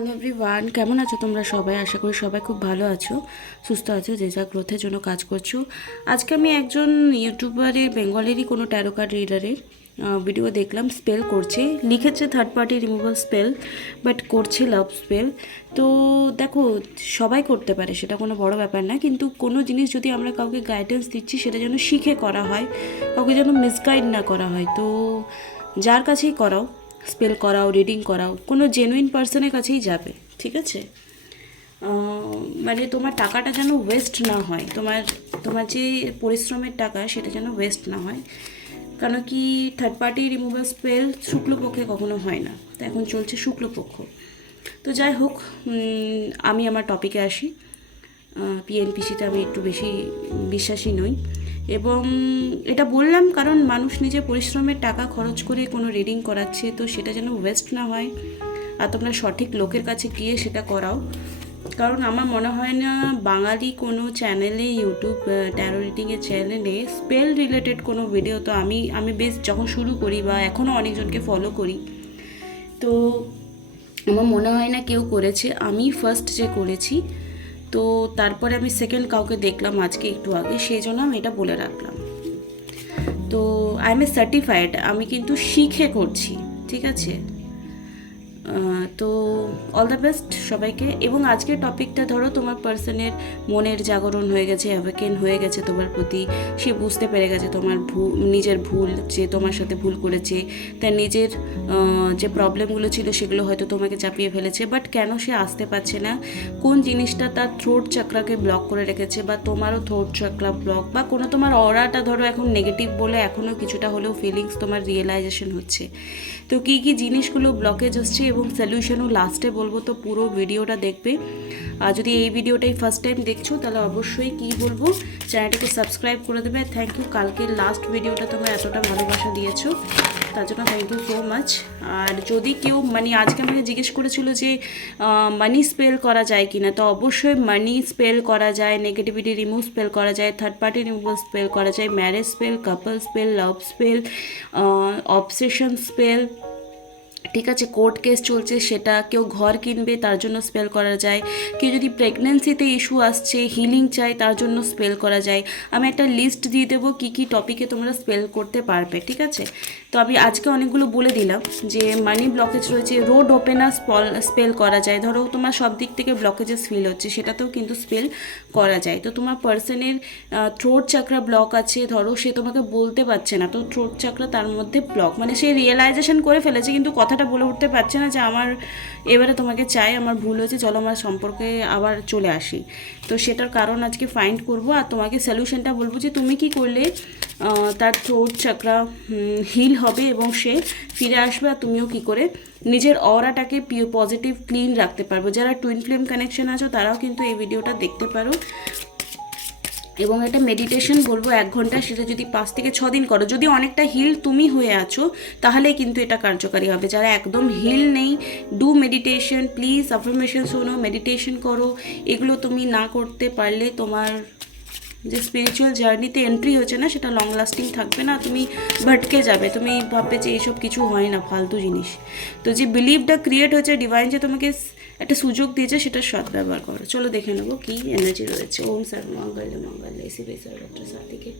Hello everyone, কেমন আছো তোমরা সবাই? আশা করি সবাই খুব ভালো আছো, সুস্থ আছো, যে যা গ্রোথের জন্য কাজ করছো। আজকে আমি একজন ইউটিউবারের, বেঙ্গলেরই কোনো ট্যারো কার্ড রিডারের ভিডিও দেখলাম। স্পেল করছে, লিখেছে third party removal spell, but করছে লাভ স্পেল। তো দেখো, সবাই করতে পারে, সেটা কোনো বড় ব্যাপার না, কিন্তু কোনো জিনিস যদি আমরা কাউকে গাইডেন্স দিচ্ছি সেটা যেন শিখে করা হয়, কাউকে যেন মিসগাইড না করা হয়। তো যার কাছেই করাও, স্পেল করাও, রিডিং করাও, কোনো জেনুইন পার্সনের কাছেই যাবে, ঠিক আছে? মানে তোমার টাকাটা যেন ওয়েস্ট না হয়, তোমার তোমার যে পরিশ্রমের টাকা সেটা যেন ওয়েস্ট না হয়। কেন কি, থার্ড পার্টি রিমুভাল স্পেল শুক্লপক্ষে কখনো হয় না, তো এখন চলছে শুক্লপক্ষ। তো যাই হোক, আমি আমার টপিকে আসি। পিএনপিসিতে আমি একটু বেশি বিশ্বাসী নই, এবং এটা বললাম কারণ মানুষ নিজের পরিশ্রমের টাকা খরচ করে কোনো রিডিং করাচ্ছে, তো সেটা যেন ওয়েস্ট না হয়, আর তোমরা সঠিক লোকের কাছে গিয়ে সেটা করাও। কারণ আমার মনে হয় না বাঙালি কোনো চ্যানেলে, ইউটিউব ট্যারো রিডিংয়ের চ্যানেলে স্পেল রিলেটেড কোনো ভিডিও, তো আমি বেশ যখন শুরু করি বা এখনও অনেকজনকে ফলো করি, তো আমার মনে হয় না কেউ করেছে। আমি ফার্স্ট যে করেছি, তো তারপরে আমি সেকেন্ড কাউকে দেখলাম আজকে একটু আগে, সেই জন্য আমি এটা বলে রাখলাম। তো আই এম এ সার্টিফাইড, আমি কিন্তু শিখে করছি, ঠিক আছে? তো অল দ্য বেস্ট সবাইকে। এবং আজকের টপিকটা ধরো, তোমার পার্সনের মনের জাগরণ হয়ে গেছে, অ্যাওয়েকেন হয়ে গেছে তোমার প্রতি, সে বুঝতে পেরে গেছে তোমার নিজের ভুল, যে তোমার সাথে ভুল করেছে, তার নিজের যে প্রবলেমগুলো ছিল সেগুলো হয়তো তোমাকে চাপিয়ে ফেলেছে, বাট কেন সে আসতে পারছে না, কোন জিনিসটা তার থ্রোট চক্রাকে ব্লক করে রেখেছে, বা তোমারও থ্রোট চক্রা ব্লক, বা কোনো তোমার অরাটা ধরো এখন নেগেটিভ বলে এখনও কিছুটা হলেও ফিলিংস তোমার রিয়েলাইজেশন হচ্ছে, তো কী কী জিনিসগুলো ব্লকেজ আসছে এবং সলিউশনও লাস্টে বলবো, তো পুরো ভিডিওটা দেখবে। আর যদি এই ভিডিওটাই ফার্স্ট টাইম দেখছো তাহলে অবশ্যই কী বলবো, চ্যানেলটাকে সাবস্ক্রাইব করে দেবে। থ্যাংক ইউ, কালকের লাস্ট ভিডিওটা তোমরা এতটা ভালোবাসা দিয়েছো, তার জন্য থ্যাংক ইউ সো মাচ। আর যদি কেউ আজকে আমাকে জিজ্ঞেস করেছিল যে মানি স্পেল করা যায় কি না, তো অবশ্যই মানি স্পেল করা যায়, নেগেটিভিটি রিমুভ স্পেল করা যায়, থার্ড পার্টি রিমুভাল স্পেল করা যায়, ম্যারেজ স্পেল, কাপল স্পেল, লাভ স্পেল, অবসেশন স্পেল, ঠিক আছে? কোর্ট কেস চলছে, সেটা কেউ ঘর কিনবে তার জন্য স্পেল করা যায়, কেউ যদি প্রেগনেন্সিতে ইস্যু আসছে, হিলিং চাই, তার জন্য স্পেল করা যায়। আমি একটা লিস্ট দিয়ে দেবো কী কী টপিকে তোমরা স্পেল করতে পারবে, ঠিক আছে? তো আমি আজকে অনেকগুলো বলে দিলাম, যে মানি ব্লকেজ রয়েছে, রোড ওপেনার স্পেল করা যায়, ধরো তোমার সব দিক থেকে ব্লকেজেস ফিল হচ্ছে, সেটাতেও কিন্তু স্পেল করা যায়। তো তোমার পার্সনের থ্রোট চাকরা ব্লক আছে, ধরো সে তোমাকে বলতে পারছে না, তো থ্রোট চাকরা তার মধ্যে ব্লক, মানে সে রিয়েলাইজেশন করে ফেলেছে কিন্তু কথাটা বলে উঠতে পারছে না, যে আমার এবারে তোমাকে চাই, আমার ভুল হয়েছে, চলো আমার সম্পর্কে আবার চলে আসি। তো সেটার কারণ আজকে ফাইন্ড করব, আর তোমাকে সলিউশনটা বলবো যে তুমি কি করলে তার থ্রোট চাকরা হিল হবে এবং সে ফিরে আসবে, আর তুমিও কি করে নিজের অরাটাকে পজিটিভ ক্লিন রাখতে পারবো। যারা টুইন ফ্লেম কানেকশন আছো তারাও কিন্তু এই ভিডিওটা দেখতে পারো। এবং এটা মেডিটেশন বলবো 1 ঘন্টা, সেটা যদি 5 থেকে 6 দিন করো, যদি অনেকটা হিল তুমি হয়ে আছো তাহলে কিন্তু এটা কার্যকারী হবে। যারা একদম হিল নেই, ডু মেডিটেশন প্লিজ, অ্যাফার্মেশন শোনো, মেডিটেশন করো। এগুলো তুমি না করতে পারলে তোমার যে স্পিরিচুয়াল জার্নিতে এন্ট্রি হচ্ছে না, সেটা লং লাস্টিং থাকবে না, তুমি ভটকে যাবে, তুমি ভাববে যে এইসব কিছু হয় না, ফালতু জিনিস। তো যে বিলিভটা ক্রিয়েট হয়েছে, ডিভাইন যে তোমাকে একটা সুযোগ দিয়েছে, সেটা সদ্ব্যবহার করো। চলো দেখে নেবো কী এনার্জি রয়েছে। ওম সর্বমঙ্গলে মঙ্গলে শিবে সর্বত্র সাধিকে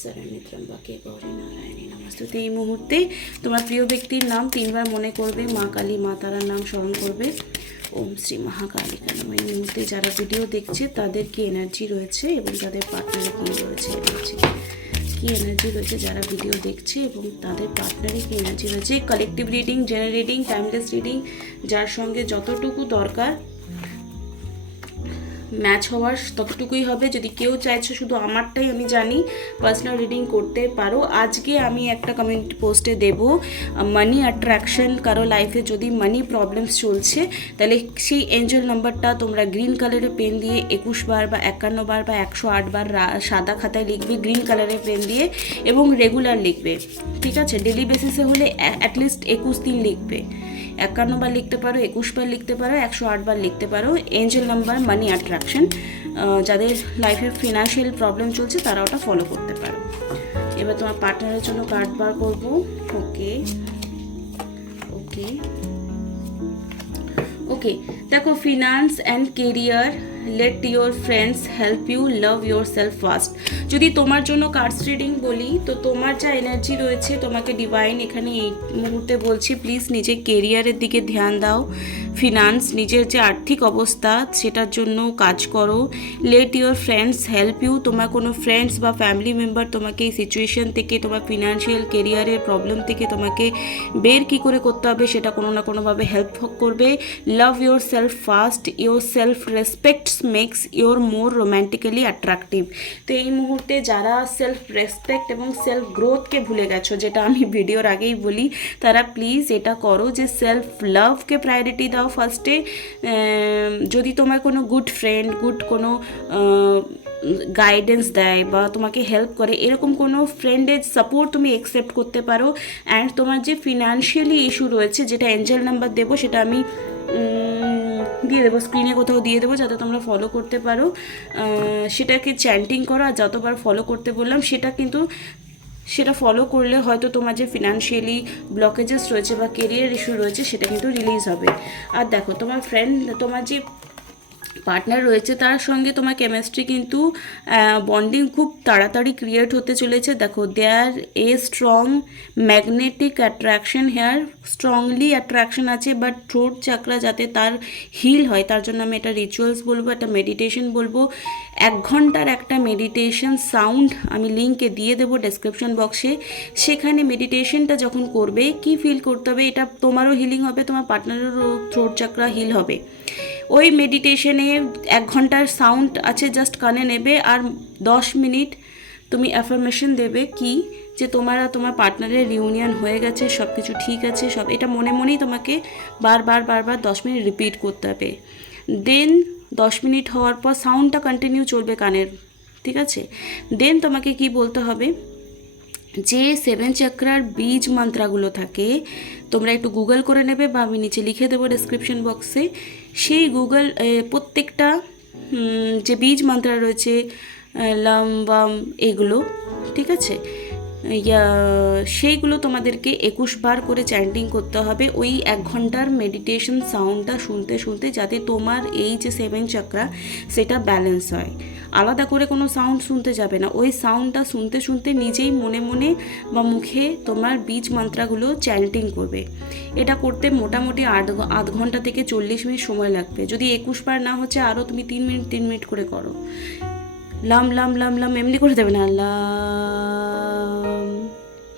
শরণ্যে ত্র্যম্বকে গৌরী নারায়ণী নমস্তুতে। এই মুহূর্তে তোমার প্রিয় ব্যক্তির নাম 3 বার মনে করবে, মা কালী, মা তারার নাম স্মরণ করবে। ওম শ্রী মহাকালিকা নমঃ। এই মুহূর্তে যারা ভিডিও দেখছে তাদের কি এনার্জি রয়েছে এবং তাদের পার্টনারে কী রয়েছে এনার্জি, কী এনার্জি রয়েছে যারা ভিডিও দেখছে এবং তাদের পার্টনারে কী এনার্জি রয়েছে। Collective reading, general reading, timeless reading, যার সঙ্গে যতটুকু দরকার ম্যাচ হওয়ার ততটুকুই হবে। যদি কেউ চাইছো শুধু আমারটাই আমি জানি, পার্সোনাল রিডিং করতে পারো। আজকে আমি একটা কমিউনিটি পোস্টে দেব মানি অ্যাট্রাকশন, কারো লাইফে যদি মানি প্রবলেমস চলছে, তাহলে সেই এঞ্জেল নাম্বারটা তোমরা গ্রিন কালারের পেন দিয়ে 21 বার বা 51 বার বা 108 বার সাদা খাতায় লিখবে, গ্রিন কালারের পেন দিয়ে, এবং রেগুলার লিখবে, ঠিক আছে? ডেলি বেসিসে হলে অ্যাটলিস্ট 21 দিন লিখবে। 51 বার লিখতে পারো, 21 বার লিখতে পারো, 108 বার লিখতে পারো। এঞ্জেল নাম্বার মানি অ্যাট্রাকশন, যাদের লাইফে ফিনান্সিয়াল প্রবলেম চলছে তারা ওটা ফলো করতে পারো। এবার তোমার পার্টনারের জন্য কার্ড বার করবো। ওকে ওকে ওকে, ওকে, দেখো finance and career, let your friends help you, love yourself first. যদি তোমার জন্য কার্ডস রিডিং বলি, তো তোমার যা এনার্জি রয়েছে তোমাকে ডিভাইন এখানে এই মুহূর্তে বলছি, প্লিজ নিজের কেরিয়ারের দিকে ধ্যান দাও, ফিনান্স নিজের যে আর্থিক অবস্থা সেটার জন্য কাজ করো, let your friends help you, তোমার কোনো ফ্রেন্ডস বা ফ্যামিলি মেম্বার তোমাকে এই সিচুয়েশন থেকে, তোমার ফিনান্সিয়াল কেরিয়ারের প্রবলেম থেকে তোমাকে বের কী করে করতে হবে সেটা কোনো না কোনোভাবে হেল্প করবে। Love yourself first, yourself respect makes your more romantically attractive. তো এই মুহূর্তে যারা সেলফ রেসপেক্ট এবং সেলফ গ্রোথকে ভুলে গেছো, যেটা আমি ভিডিওর আগেই বলি, তারা প্লিজ এটা করো যে সেলফ লাভকে প্রায়োরিটি দাও ফার্স্টে। যদি তোমার কোনো গুড ফ্রেন্ড, গুড কোনো গাইডেন্স দেয় বা তোমাকে হেল্প করে, এরকম কোনো ফ্রেন্ডের সাপোর্ট তুমি অ্যাকসেপ্ট করতে পারো। অ্যান্ড তোমার যে ফিনান্সিয়ালি ইস্যু রয়েছে, যেটা এঞ্জেল নাম্বার দেবো সেটা আমি দিয়ে দেবো, স্ক্রিনে কোথাও দিয়ে দেবো যাতে তোমরা ফলো করতে পারো, সেটাকে চ্যান্টিং করো। আর যতবার ফলো করতে বললাম সেটা ফলো করলে হয়তো তোমার যে ফিনান্সিয়ালি ব্লকেজেস রয়েছে বা কেরিয়ার ইস্যু রয়েছে সেটা কিন্তু রিলিজ হবে। আর দেখো তোমার ফ্রেন্ড, তোমার যে পার্টনার রয়েছে তার সঙ্গে তোমার কেমিস্ট্রি কিন্তু বন্ডিং খুব তাড়াতাড়ি ক্রিয়েট হতে চলেছে। দেখো there a strong magnetic attraction here, strongly attraction আছে, বাট থ্রোট চাকরা যাতে তার হিল হয় তার জন্য আমি এটা রিচুয়ালস বলবো, একটা মেডিটেশন বলবো। 1 ঘন্টার একটা মেডিটেশন সাউন্ড আমি লিঙ্কে দিয়ে দেবো ডেসক্রিপশন বক্সে। সেখানে মেডিটেশনটা যখন করবে কি ফিল করতে হবে, এটা তোমারও হিলিং হবে, তোমার পার্টনারেরও থ্রোট চাকরা হিল হবে। ওই মেডিটেশনে 1 ঘন্টার সাউন্ড আছে, জাস্ট কানে নেবে আর 10 মিনিট তুমি অ্যাফার্মেশন দেবে কি যে তোমার আর তোমার পার্টনারের রিউনিয়ন হয়ে গেছে, সব কিছু ঠিক আছে, সব এটা মনে মনেই তোমাকে বারবার 10 মিনিট রিপিট করতে হবে। দেন 10 মিনিট হওয়ার পর সাউন্ডটা কন্টিনিউ চলবে কানের, ঠিক আছে। দেন তোমাকে কি বলতে হবে, যে 7 চক্রার বীজ মন্ত্রগুলো থাকে, তোমরা একটু গুগল করে নেবে বা আমি নিচে লিখে দেবো ডেসক্রিপশন বক্সে। সেই গুগল প্রত্যেকটা যে বীজ মন্ত্র রয়েছে, লাম বাম এগুলো, ঠিক আছে, সেইগুলো তোমাদেরকে 21 বার করে চ্যান্টিং করতে হবে ওই 1 ঘন্টার মেডিটেশন সাউন্ডটা শুনতে শুনতে, যাতে তোমার এই যে 7 চক্রা সেটা ব্যালেন্স হয়। আলাদা করে কোনো সাউন্ড শুনতে যাবে না, ওই সাউন্ডটা শুনতে শুনতে নিজেই মনে মনে বা মুখে তোমার বীজ মন্ত্রগুলো চ্যান্টিং করবে। এটা করতে মোটামুটি 8 ঘন্টা থেকে 40 মিনিট সময় লাগবে। যদি 21 বার না হচ্ছে আরও তুমি 3 মিনিট করে করো। লাম লাম লাম লাম এমনি করে দেবে না, লাম,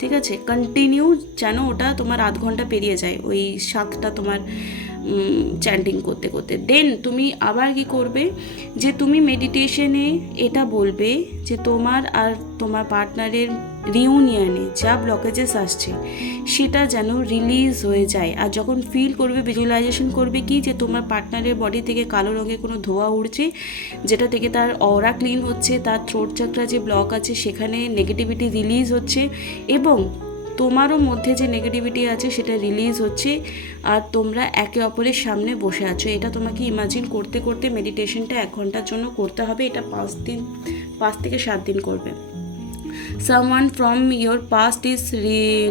ঠিক আছে। কন্টিনিউ যেন ওটা তোমার 8 ঘন্টা পেরিয়ে যায়, ওই 7টা তোমার চ্যান্টিং করতে করতে। দেন তুমি আবার কি করবে, যে তুমি মেডিটেশনে এটা বলবে যে তোমার আর তোমার পার্টনারের রিউনিয়নে যা ব্লকেজেস আসছে সেটা যেন রিলিজ হয়ে যায়। আর যখন ফিল করবে, ভিজুয়ালাইজেশন করবে কি যে তোমার পার্টনারের বডি থেকে কালো রঙের কোনো ধোঁয়া উড়ছে, যেটা থেকে তার অরা ক্লিন হচ্ছে, তার থ্রোট চাকরা যে ব্লক আছে সেখানে নেগেটিভিটি রিলিজ হচ্ছে, এবং তোমারও মধ্যে যে নেগেটিভিটি আছে সেটা রিলিজ হচ্ছে, আর তোমরা একে অপরের সামনে বসে আছো। এটা তোমাকে ইমাজিন করতে করতে মেডিটেশনটা 1 ঘন্টার জন্য করতে হবে। এটা 5 থেকে 7 দিন করবে। Someone from your past is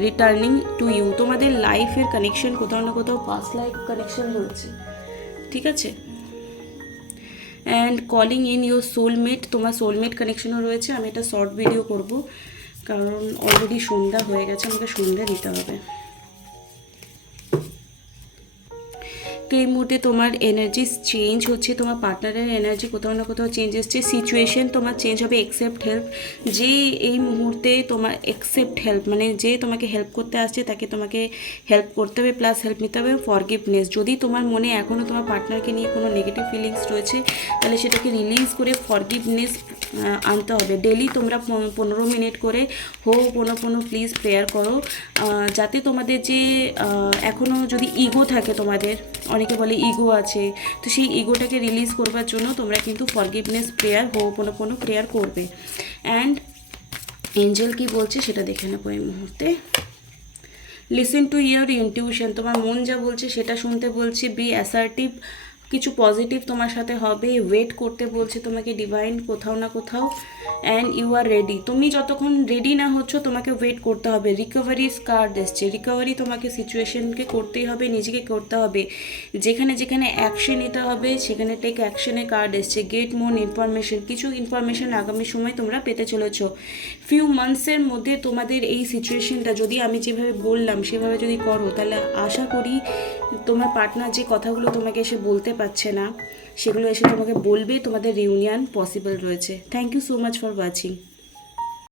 returning to you, তোমাদের লাইফের কানেকশন কোথাও না কোথাও পাস্ট লাইফ কানেকশন রয়েছে, ঠিক আছে। And calling in your soulmate, তোমার সোলমেট কানেকশনও রয়েছে। আমি এটা শর্ট ভিডিও করব কারণ অলরেডি সন্ধ্যা হয়ে গেছে, আমাকে সন্ধ্যা দিতে হবে। তো এই মুহূর্তে তোমার এনার্জি চেঞ্জ হচ্ছে, তোমার পার্টনারের এনার্জি কোথাও না কোথাও চেঞ্জ হচ্ছে, সিচুয়েশন তোমার চেঞ্জ হবে। অ্যাকসেপ্ট হেল্প, যে এই মুহূর্তে তোমার অ্যাকসেপ্ট হেল্প মানে যে তোমাকে হেল্প করতে আসছে তাকে তোমাকে হেল্প করতে হবে, প্লাস হেল্প নিতে হবে। ফরগিভনেস, যদি তোমার মনে এখনও তোমার পার্টনারকে নিয়ে কোনো নেগেটিভ ফিলিংস রয়েছে তাহলে সেটাকে রিলিজ করে ফরগিভনেস আনতে হবে। ডেলি তোমরা 15 মিনিট করে হোপোনোপোনো প্লিজ প্রেয়ার করো, যাতে তোমাদের যে এখনও যদি ইগো থাকে, তোমাদের অনেকে বলে ইগো আছে, তো সেই ইগোটাকে রিলিজ করবার জন্য তোমরা কিন্তু ফরগিভনেস প্রেয়ার, হোপোনোপোনো প্রেয়ার করবে। অ্যান্ড এঞ্জেল কি বলছে সেটা দেখে নেবো এই মুহূর্তে। লিসেন টু ইয়োর ইনটিউশন, তোমার মন যা বলছে সেটা শুনতে বলছে। বি অ্যাসার্টিভ কিছু পজিটিভ তোমার সাথে হবে, ওয়েট করতে বলছে তোমাকে ডিভাইন কোথাও না কোথাও, অ্যান্ড ইউ আর রেডি। তুমি যতক্ষণ রেডি না হচ্ছ তোমাকে ওয়েট করতে হবে। রিকভারি কার্ড এসছে, রিকভারি তোমাকে সিচুয়েশনকে করতেই হবে, নিজেকে করতে হবে। যেখানে যেখানে অ্যাকশন নিতে হবে সেখানে টেক অ্যাকশনের কার্ড এসছে। গেট মোর ইনফরমেশন, কিছু ইনফরমেশন আগামী সময় তোমরা পেতে চলেছ। ফিউ মান্থসের মধ্যে তোমাদের এই সিচুয়েশনটা যদি আমি যেভাবে বললাম সেভাবে যদি করো, তাহলে আশা করি তোমার পার্টনার যে কথাগুলো তোমাকে এসে বলতে পারছে না সেগুলো এসে তোমাকে বলবে, তোমাদের রিউনিয়ন পসিবল রয়েছে। Thank you so much for watching.